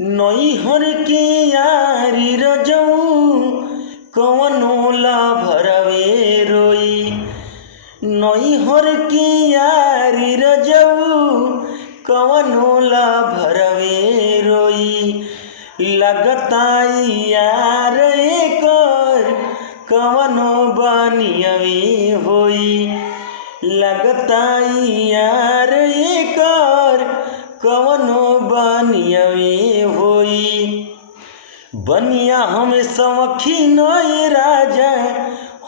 नैहर के यारी रजऊ कवनो ला भरवे रोई। नैहर के यारी रजऊ कवनो ला भरवे रोई। लगता यार एकर कवनो बनियवे होई। लगता यार एकर कवनो बनियवे होई। बनिया हमें सवखी नए राजा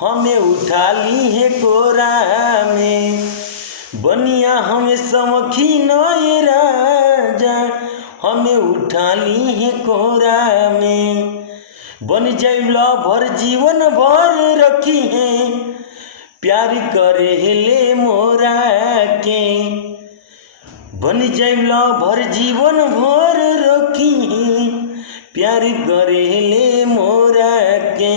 हमें उठा ली है कोरा में। बनिया हमें सवखी नए राजा हमें उठा ली है कोरा में। बन जाइला भर जीवन भर रखी है प्यार करे ले मोरा के। बन जाइला भर जीवन भर रखी है प्यार करे ले मोरा के।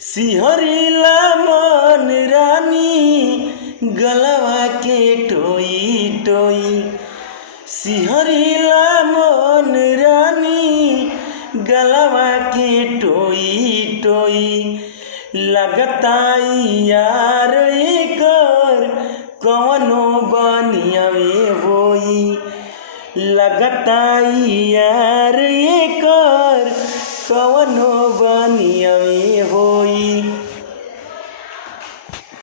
सिहरिला मन रानी गलवा के टोई टोई। सिहरिला मन रानी गलवा के टोई टोई। लगता यार एकर कवनो बनियवे होई। लगता यार एकर कवनो बनियवे